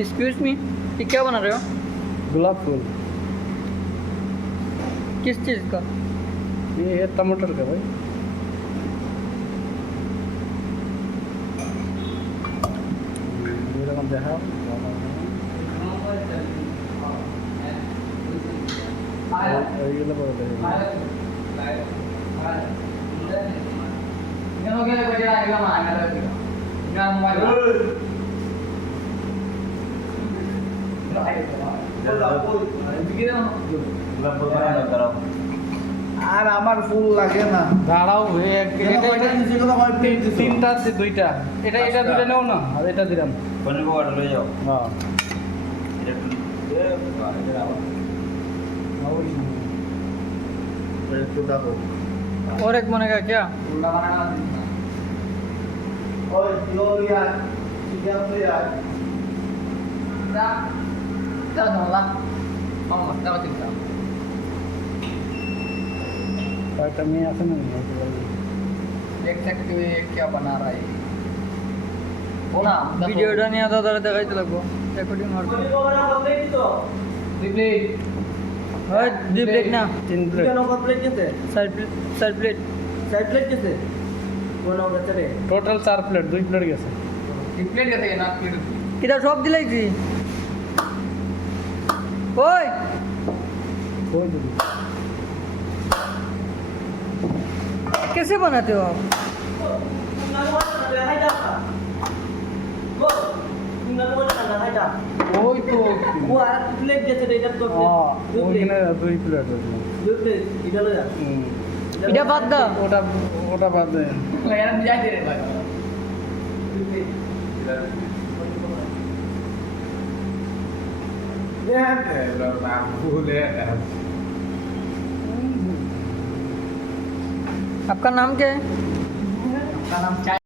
Excuse me, ये क्या बना रहे हो? गुलाब फूल। किस चीज़ का? ये है टमाटर का भाई। এরকম দেখা এইগুলো বড় দেখা আর আমার ফুল লাগে না। দাঁড়াও তিনটা আছে দুইটা এটা আচ্ছা। দুইটা নেও না আর এটা দিলাম पनीर को ऑर्डर ले जाओ হ্যাঁ और एक बनेगा क्या? কয়েকটা মেয়ে আছে না देख सकते हो ये क्या बना रहा है वो ना ভিডিওটা নিয়ে দাদা দেখাইতে লাগবো রেকর্ডিং হওয়ার পর। रिप्लेट হয় দুই প্লেট না, 3 প্লেট प्लेट कैसे চার প্লেট। साइड प्लेट कैसे वो ना होगा चले টোটাল 4 প্লেট 2 প্লেট গেছে प्लेट कैसे ना प्लेट কিটা সব দিলাইছি। ওই কই দিবি कैसे बनाते हो आप? ওই তো वो आर प्लेट जैसे इधर तो ওইখানে 2 প্লেট হয়েছে इधर ले जा এটা বাদ দাও। ওটা ওটা বাদ দে यार जा दे रे भाई आपका नाम क्या है? का नाम